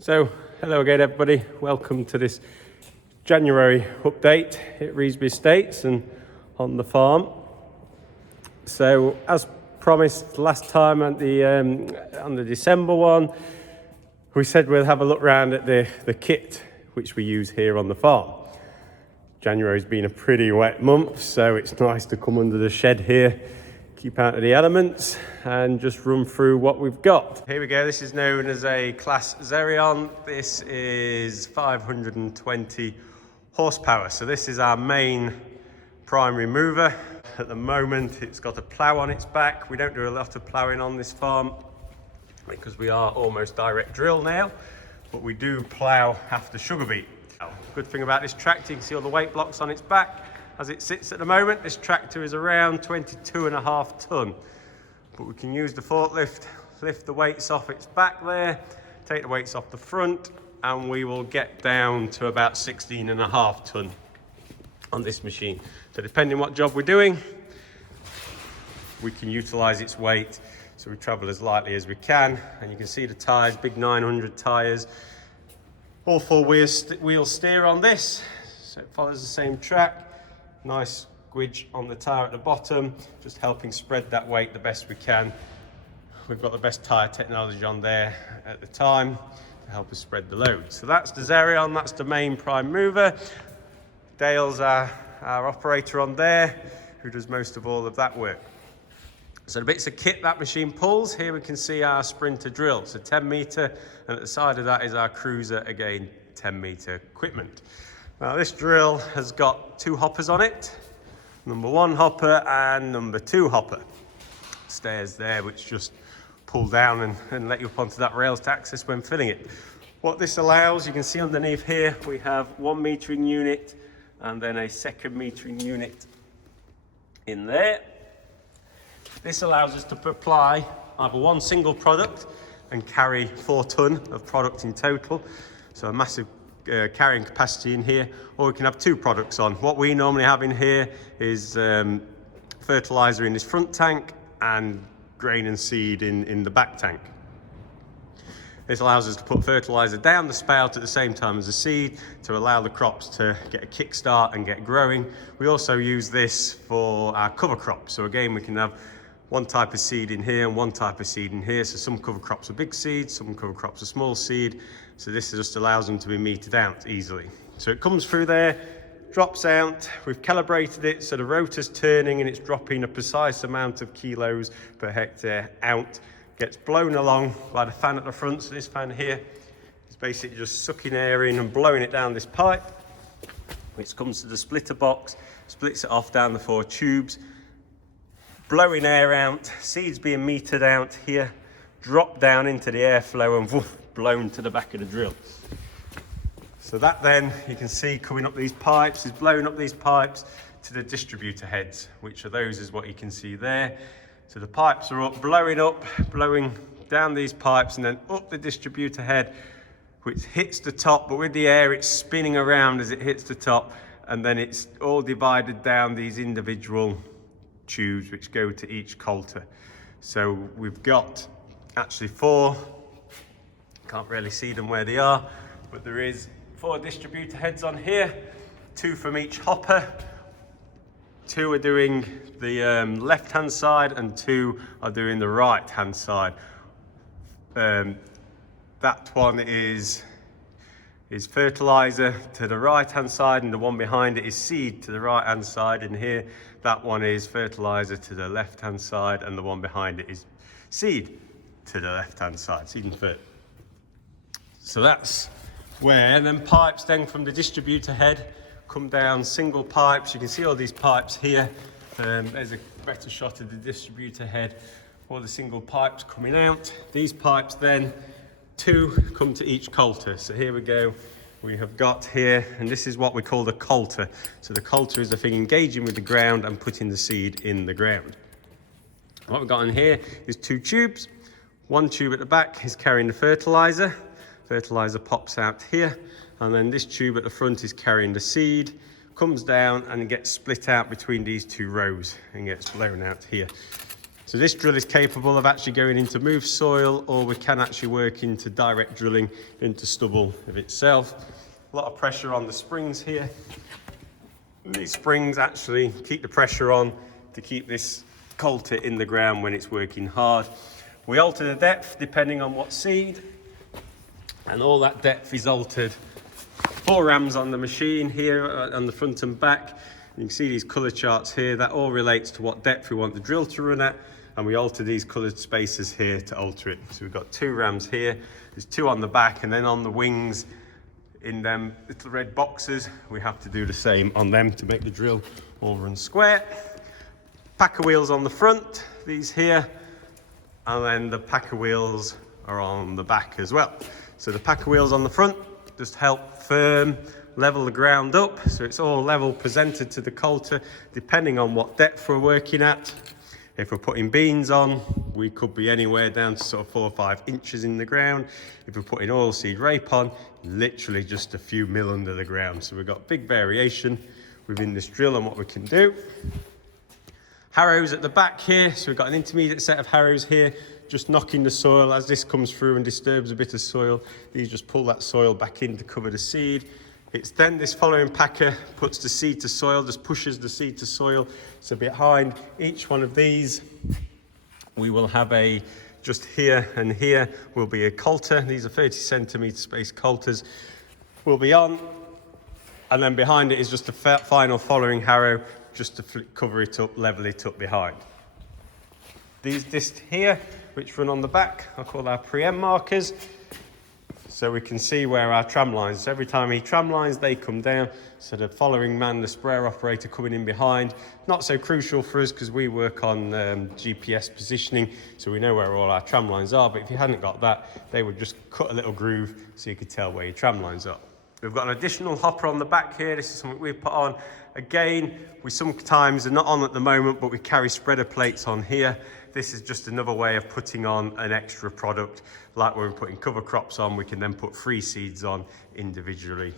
So, hello again everybody, welcome to this January update at Revesby Estates and on the farm. So, as promised last time at on the December one, we said we'll have a look around at the kit which we use here on the farm. January's been a pretty wet month, so it's nice to come under the shed here, keep out of the elements and just run through what we've got. Here we go, this is known as a Class Xerion. This is 520 horsepower. So this is our main primary mover. At the moment, it's got a plough on its back. We don't do a lot of ploughing on this farm because we are almost direct drill now, but we do plough after sugar beet. Good thing about this tractor, you can see all the weight blocks on its back. As it sits at the moment, this tractor is around 22.5 tonne. But we can use the forklift, lift the weights off its back there, take the weights off the front, and we will get down to about 16.5 tonne on this machine. So depending what job we're doing, we can utilise its weight. So we travel as lightly as we can. And you can see the tyres, big 900 tyres. All four wheel steer on this, so it follows the same track. Nice squidge on the tyre at the bottom, just helping spread that weight the best we can. We've got the best tyre technology on there at the time to help us spread the load. So that's the Xerion, that's the main prime mover. Dale's our operator on there, who does most of all of that work. So the bits of kit that machine pulls, here we can see our Sprinter drill, so 10 metre, and at the side of that is our Cruiser, again 10 metre equipment. Now this drill has got two hoppers on it, number one hopper and number two hopper. Stairs there which just pull down and let you up onto that rails to access when filling it. What this allows, you can see underneath here, we have one metering unit and then a second metering unit in there. This allows us to apply either one single product and carry 4 tonne of product in total, so a massive carrying capacity in here, or we can have 2 products on. What we normally have in here is fertiliser in this front tank and grain and seed in the back tank. This allows us to put fertiliser down the spout at the same time as the seed to allow the crops to get a kick start and get growing. We also use this for our cover crops, so again we can have one type of seed in here and one type of seed in here. So some cover crops are big seed, some cover crops are small seed. So this just allows them to be metered out easily. So it comes through there, drops out. We've calibrated it so the rotor's turning and it's dropping a precise amount of kilos per hectare out. Gets blown along by the fan at the front. So this fan here is basically just sucking air in and blowing it down this pipe, which comes to the splitter box, splits it off down the 4 tubes, blowing air out, seeds being metered out here, drop down into the airflow and woof, blown to the back of the drill. So that then, you can see coming up these pipes, is blowing up these pipes to the distributor heads, which are those is what you can see there. So the pipes are up, blowing down these pipes and then up the distributor head, which hits the top, but with the air it's spinning around as it hits the top, and then it's all divided down these individual tubes which go to each coulter. So we've got actually 4, can't really see them where they are, but there is 4 distributor heads on here, 2 from each hopper. 2 are doing the left hand side and 2 are doing the right hand side. That one is fertilizer to the right hand side, and the one behind it is seed to the right hand side, and here that one is fertilizer to the left hand side, and the one behind it is seed to the left hand side, seed and fert. So that's where, and then pipes then from the distributor head come down, single pipes. You can see all these pipes here. There's a better shot of the distributor head, all the single pipes coming out. These pipes then, 2 come to each coulter. So here we go, we have got here, and this is what we call the coulter. So the coulter is the thing engaging with the ground and putting the seed in the ground. What we've got in here is 2 tubes. One tube at the back is carrying the fertilizer. Fertilizer pops out here, and then this tube at the front is carrying the seed, comes down and it gets split out between these 2 rows and gets blown out here. So this drill is capable of actually going into moved soil, or we can actually work into direct drilling into stubble of itself. A lot of pressure on the springs here. These springs actually keep the pressure on to keep this coulter in the ground when it's working hard. We alter the depth depending on what seed, and all that depth is altered. 4 rams on the machine here on the front and back. You can see these colour charts here. That all relates to what depth we want the drill to run at, and we alter these coloured spaces here to alter it. So we've got 2 rams here, there's 2 on the back, and then on the wings in them little red boxes, we have to do the same on them to make the drill all run square. Packer wheels on the front, these here, and then the packer wheels are on the back as well. So the packer wheels on the front just help firm, level the ground up, so it's all level presented to the coulter depending on what depth we're working at. If we're putting beans on, we could be anywhere down to sort of 4 or 5 inches in the ground. If we're putting oilseed rape on, literally just a few mil under the ground. So we've got big variation within this drill and what we can do. Harrows at the back here, so we've got an intermediate set of harrows here, just knocking the soil. As this comes through and disturbs a bit of soil, these just pull that soil back in to cover the seed. It's then this following packer puts the seed to soil, just pushes the seed to soil. So behind each one of these, we will have just here and here will be a coulter. These are 30 centimetre space coulters will be on. And then behind it is just a final following harrow, just to cover it up, level it up behind. These discs here, which run on the back, I call our preempt markers. So we can see where our tram lines, so every time he tram lines, they come down. So the following man, the sprayer operator coming in behind, not so crucial for us because we work on GPS positioning, so we know where all our tram lines are. But if you hadn't got that, they would just cut a little groove so you could tell where your tram lines are. We've got an additional hopper on the back here. This is something we've put on. Again, we sometimes are not on at the moment, but we carry spreader plates on here. This is just another way of putting on an extra product. Like when we're putting cover crops on, we can then put free seeds on individually,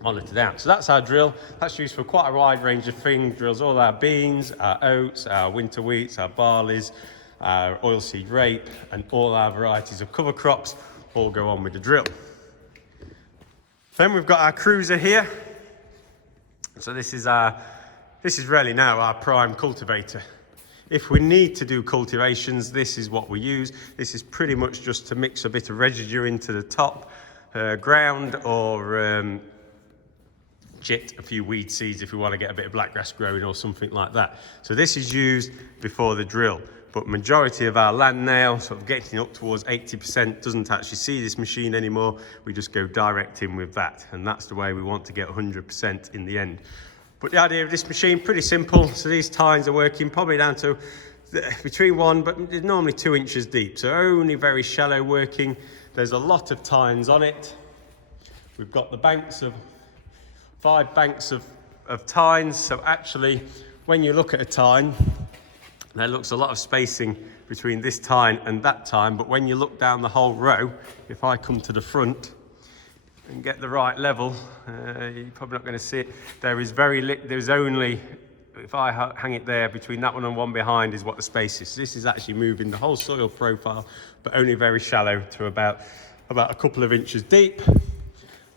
monitored out. So that's our drill. That's used for quite a wide range of things. Drills all our beans, our oats, our winter wheats, our barleys, our oilseed rape, and all our varieties of cover crops all go on with the drill. Then we've got our cruiser here. So this is really now our prime cultivator. If we need to do cultivations, this is what we use. This is pretty much just to mix a bit of residue into the top ground, or chit a few weed seeds if we want to get a bit of blackgrass growing or something like that. So this is used before the drill. But majority of our land now, sort of getting up towards 80%, doesn't actually see this machine anymore. We just go direct in with that. And that's the way we want to get 100% in the end. But the idea of this machine, pretty simple. So these tines are working probably down to between 1, but normally 2 inches deep. So only very shallow working. There's a lot of tines on it. We've got the banks of 5 banks of tines. So actually, when you look at a tine, there looks a lot of spacing between this tine and that tine, but when you look down the whole row, if I come to the front and get the right level, you're probably not going to see it. There's only, if I hang it there, between that one and one behind is what the space is. This is actually moving the whole soil profile, but only very shallow to about a couple of inches deep.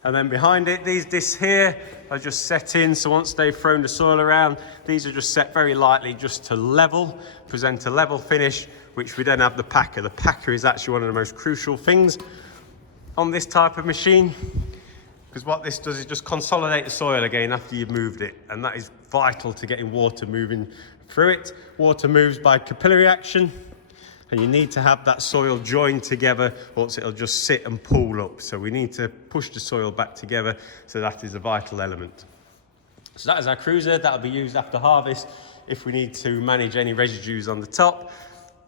And then behind it, these discs here are just set in. So once they've thrown the soil around, these are just set very lightly just to level, present a level finish, which we then have the packer. The packer is actually one of the most crucial things on this type of machine, because what this does is just consolidate the soil again after you've moved it. And that is vital to getting water moving through it. Water moves by capillary action. And you need to have that soil joined together, or else it'll just sit and pool up. So we need to push the soil back together. So that is a vital element. So that is our cruiser. That'll be used after harvest if we need to manage any residues on the top.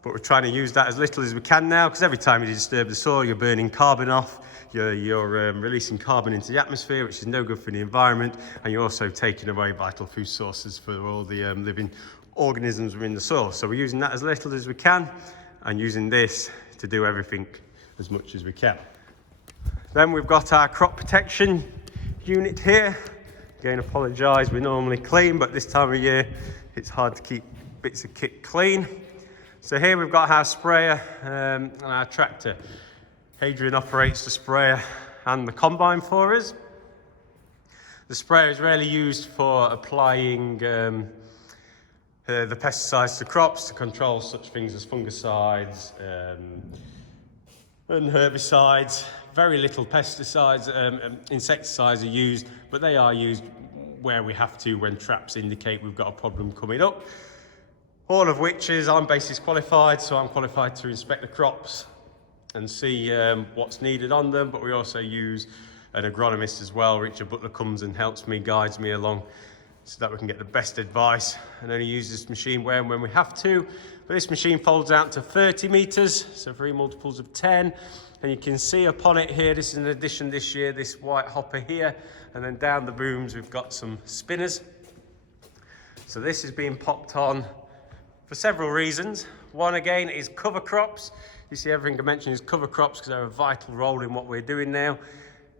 But we're trying to use that as little as we can now, because every time you disturb the soil, you're burning carbon off. You're releasing carbon into the atmosphere, which is no good for the environment. And you're also taking away vital food sources for all the living organisms within the soil. So we're using that as little as we can, and using this to do everything as much as we can. Then we've got our crop protection unit here. Again, apologise, we're normally clean, but this time of year it's hard to keep bits of kit clean. So here we've got our sprayer and our tractor. Adrian operates the sprayer and the combine for us. The sprayer is rarely used for applying the pesticides to crops to control such things as fungicides and herbicides. Very little pesticides, insecticides are used, but they are used where we have to when traps indicate we've got a problem coming up. All of which is I'm basis qualified, so I'm qualified to inspect the crops and see what's needed on them, but we also use an agronomist as well. Richard Butler comes and helps me, guides me along so that we can get the best advice, and only use this machine where and when we have to. But this machine folds out to 30 metres, so 3 multiples of 10. And you can see upon it here, this is an addition this year, this white hopper here. And then down the booms, we've got some spinners. So this is being popped on for several reasons. One, again, is cover crops. You see everything I mentioned is cover crops because they're a vital role in what we're doing now.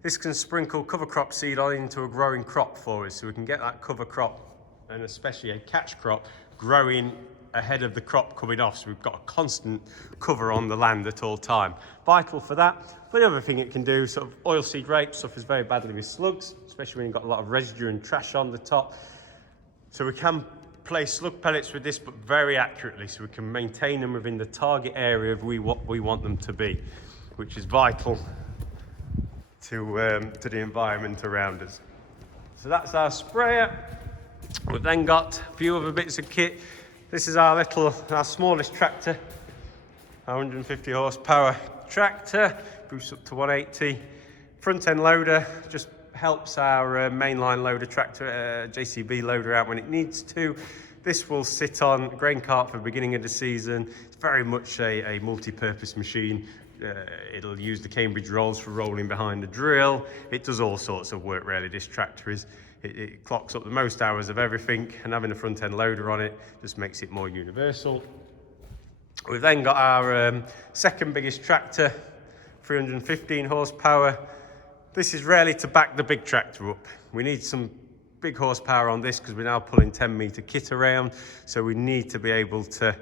This can sprinkle cover crop seed on into a growing crop for us, so we can get that cover crop, and especially a catch crop, growing ahead of the crop coming off, so we've got a constant cover on the land at all time. Vital for that. But the other thing it can do, sort of oilseed rape suffers very badly with slugs, especially when you've got a lot of residue and trash on the top. So we can place slug pellets with this, but very accurately, so we can maintain them within the target area of what we want them to be, which is vital to the environment around us. So that's our sprayer. We've then got a few other bits of kit. This is our smallest tractor, our 150 horsepower tractor, boosts up to 180. Front end loader just helps our mainline loader tractor, JCB loader out when it needs to. This will sit on grain cart for the beginning of the season. It's very much a multi-purpose machine. It'll use the Cambridge rolls for rolling behind the drill. It does all sorts of work really, this tractor is. It clocks up the most hours of everything, and having a front end loader on it just makes it more universal. We've then got our second biggest tractor, 315 horsepower. This is really to back the big tractor up. We need some big horsepower on this because we're now pulling 10-metre kit around, so we need to be able to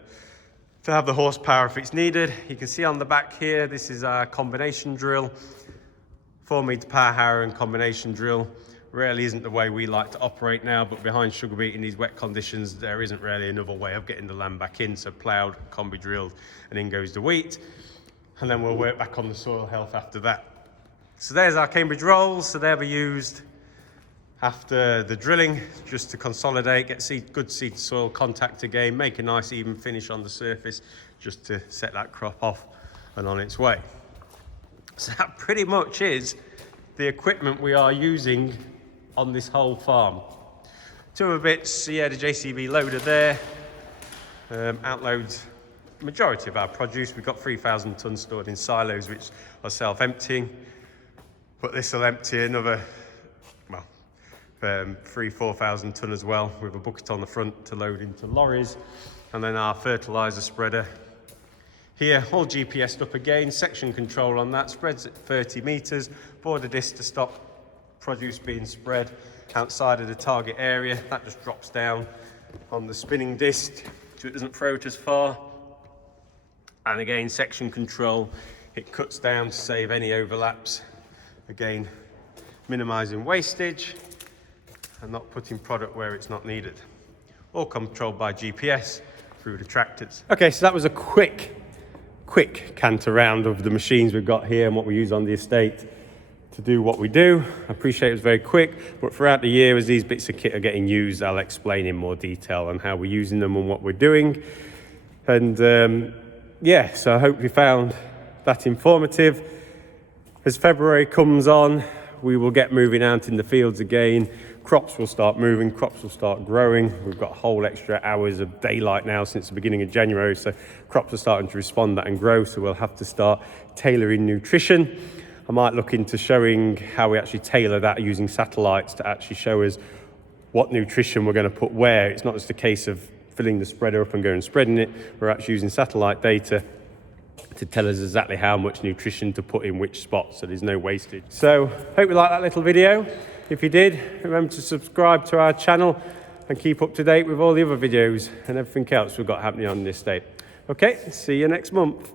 have the horsepower if it's needed. You can see on the back here, this is our combination drill, 4-metre power harrow and combination drill. Really isn't the way we like to operate now, but behind sugar beet in these wet conditions, there isn't really another way of getting the land back in. So ploughed, combi drilled, and in goes the wheat. And then we'll work back on the soil health after that. So there's our Cambridge rolls. So they'll be used after the drilling, just to consolidate, get good seed to soil contact again, make a nice even finish on the surface, just to set that crop off and on its way. So that pretty much is the equipment we are using on this whole farm. Two other bits, yeah, the JCB loader there, outloads majority of our produce. We've got 3,000 tonnes stored in silos, which are self-emptying, but this will empty another, 4,000 tonne as well, with a bucket on the front to load into lorries. And then our fertiliser spreader. Here, all GPS'd up again, section control on that, spreads at 30 metres, border disc to stop produce being spread outside of the target area. That just drops down on the spinning disc so it doesn't throw it as far. And again, section control, it cuts down to save any overlaps. Again, minimising wastage and not putting product where it's not needed. All controlled by GPS through the tractors. Okay, so that was a quick canter round of the machines we've got here and what we use on the estate to do what we do. I appreciate it was very quick, but throughout the year as these bits of kit are getting used, I'll explain in more detail on how we're using them and what we're doing. And yeah, so I hope you found that informative. As February comes on, we will get moving out in the fields again. Crops will start moving, crops will start growing. We've got a whole extra hours of daylight now since the beginning of January, so crops are starting to respond that and grow, so we'll have to start tailoring nutrition. I might look into showing how we actually tailor that using satellites to actually show us what nutrition we're going to put where. It's not just a case of filling the spreader up and going and spreading it. We're actually using satellite data to tell us exactly how much nutrition to put in which spot, so there's no wastage. So hope you liked that little video. If you did, remember to subscribe to our channel and keep up to date with all the other videos and everything else we've got happening on the estate. Okay, see you next month.